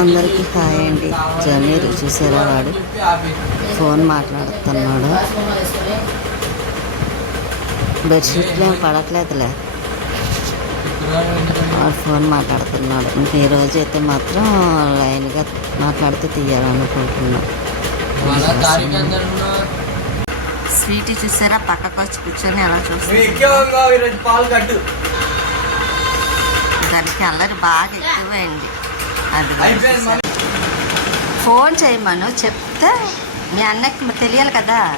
అందరికీ హాయ్ అండి. జమీర్ చూసారా వాడు. ఫోన్ మాట్లాడుతున్నాడు. బెడ్షీట్లు ఏం పడట్లేదులే. వాడు ఫోన్ మాట్లాడుతున్నాడు. ఇంక ఈ రోజు అయితే మాత్రం లైన్గా మాట్లాడితే తీయాలనుకుంటున్నాం. స్వీట్ చూసారా? పక్కకు వచ్చి కూర్చొని ఎలా కట్టు. దానికి అల్లరి బాగా ఎక్కువైంది. అది ఫోన్ చేయమను చెప్తే మీ అన్నకి తెలియాలి కదా.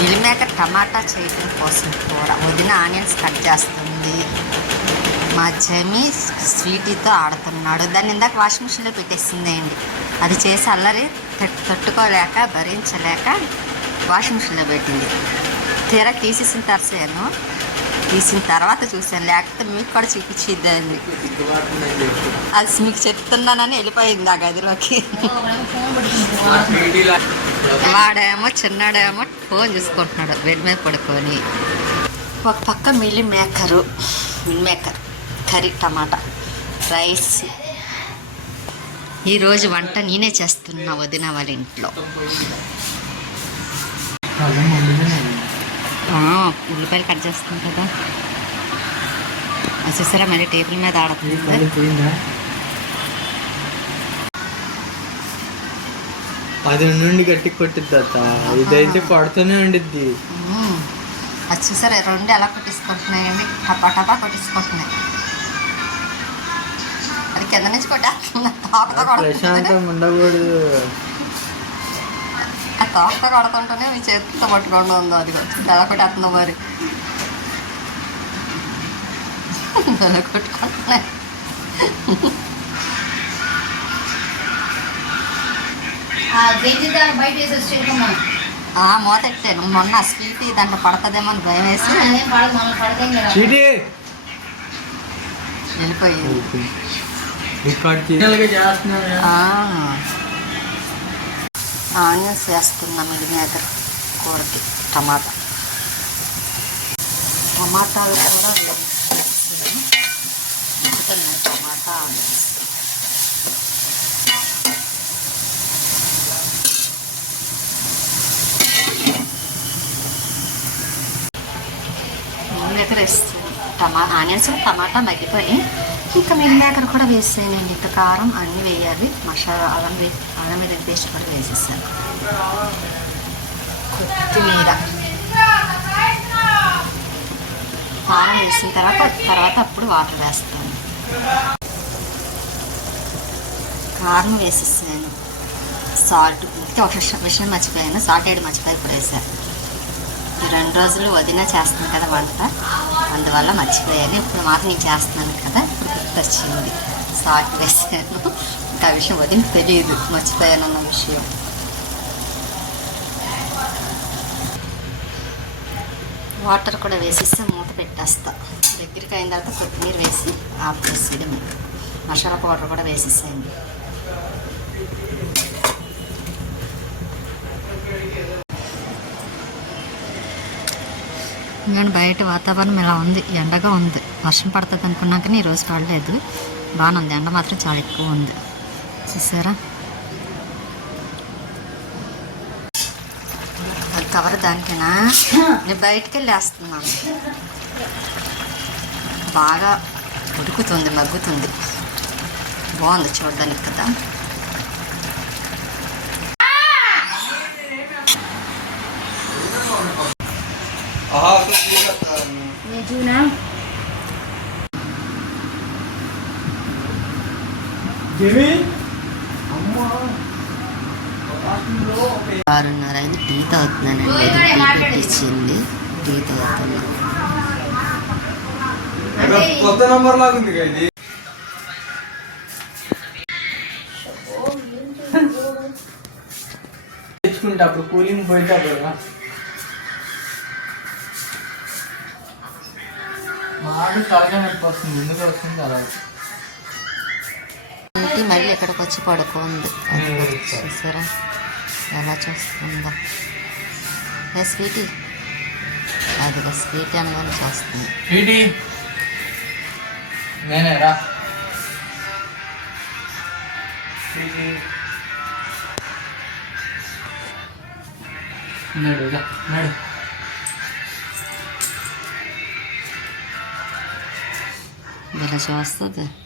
మిల్ టమాటా చేయడం కోసం కూర. వదిన ఆనియన్స్ కట్ చేస్తుంది. మా చెమి స్వీటీతో ఆడుతున్నాడు. దాన్ని ఇందాక వాషింగ్ మిషన్లో పెట్టేసిందేయండి అది చేసి అల్లరి తట్- తట్టుకోలేక భరించలేక వాషింగ్ మిషన్లో పెట్టింది. తీరా తీసేసిన తర్సాను. తీసిన తర్వాత చూశాను. లేకపోతే మీకు కూడా చూపించిద్దండి అది మీకు చెప్తున్నానని వెళ్ళిపోయింది ఆ గదిలోకి. వాడేమో చిన్నాడేమో ఫోన్ చూసుకుంటున్నాడు బెడ్ మీద పడుకొని. ఒక పక్క meal maker meal maker curry tomato rice. ఈరోజు వంట నేనే చేస్తున్నా వదిన వాళ్ళ ఇంట్లో. ఉల్లిపాయలు కట్ చేస్తాం కదా. అది చూసారా మళ్ళీ టేబుల్ మీద ఆడుతుంది పది నుండి గట్టి కొట్టిద్ది అత్త. ఇదైతే కొడుతూనే ఉండిద్ది. అది చూసారా రెండు ఎలా కొట్టించుకుంటున్నాయండి టపా టపా కొట్టించుకుంటున్నాయి. అది కింద నుంచి కొట్టేస్తుంది ఉండకూడదు. ఆ తోకతో కొడుతుంటేనే మీ చేతితో పట్టుకుండా ఉందో అది ఎలా కొట్టేస్తుందో మరి బయట వేసేమ్మా ఆ మూత ఎట్టాను మొన్న స్వీట్ దాంట్లో పడుతుందేమో అని భయం వేసి. వెళ్ళిపోయింది. ఆనియన్స్ వేస్తున్నాం ఇది మీద కూరకి టమాటా టమాటాలు కూడా వేస్తున్నాం. టమాటా ఆనియన్స్ మిల్ మేకర్ వేస్తాను టమా ఆనియన్స్ టమాటా మగ్గిపోయి ఇంకా మిల్ కూడా వేసేయండి ఇంత కారం అన్నీ వేయాలి మసాలా అల్లం వే అల్లం మీద పేస్ట్ కూడా వేసేసాను కొత్తిమీర కారం వేసిన తర్వాత తర్వాత అప్పుడు వాటర్ వేస్తాను కారం వేసేసాను సాల్ట్ ఇంకా ఒక విషయం- మర్చిపోయాను సాల్ట్ వేయడం మర్చిపోయి ఇప్పుడు వేసాను రెండు రోజులు వదిన చేస్తాను కదా వంట అందువల్ల మర్చిపోయాను ఇప్పుడు మాత్రం నేను చేస్తున్నాను కదా గుర్తొచ్చింది సాట్ వేసాను ఇంకా ఆ విషయం వదిలి తెలియదు మర్చిపోయానన్న విషయం వాటర్ కూడా వేసేస్తే మూత పెట్టేస్తా దగ్గరికి అయిన తర్వాత కొత్తిమీర వేసి ఆఫ్ చేసేయడం మసాలా పౌడర్ కూడా వేసేసేయండి నేను బయట వాతావరణం ఇలా ఉంది. ఎండగా ఉంది. వర్షం పడుతుంది అనుకున్నాక కానీ ఈరోజు పడలేదు. బాగానే ఉంది. ఎండ మాత్రం చాలా ఎక్కువ ఉంది. చూసారా? అది కవర్ దానికేనా? నేను బయటికి వెళ్ళేస్తున్నాను బాగా ఉడుకుతుంది మగ్గుతుంది. బాగుంది చూడడానికి కదా. ఆరున్నర అయింది టీ తాగుతున్నానండి. టీ పెట్టించింది టీ తాగుతున్నా. కొత్త నంబర్ లాగా ఉంది ఇది. తెచ్చుకుంటే అప్పుడు కూలింగ్ పోయితే అప్పుడు మాడు ఎందుకు వస్తుంది మళ్ళీ ఇక్కడికి వచ్చి పడుకోండి చూసారా? ఎలా చూస్తుందో. స్వీటీ? అది స్వీట్ అనుకొని చూస్తుంది స్వీటీ? నాడు. Biraz hasta da.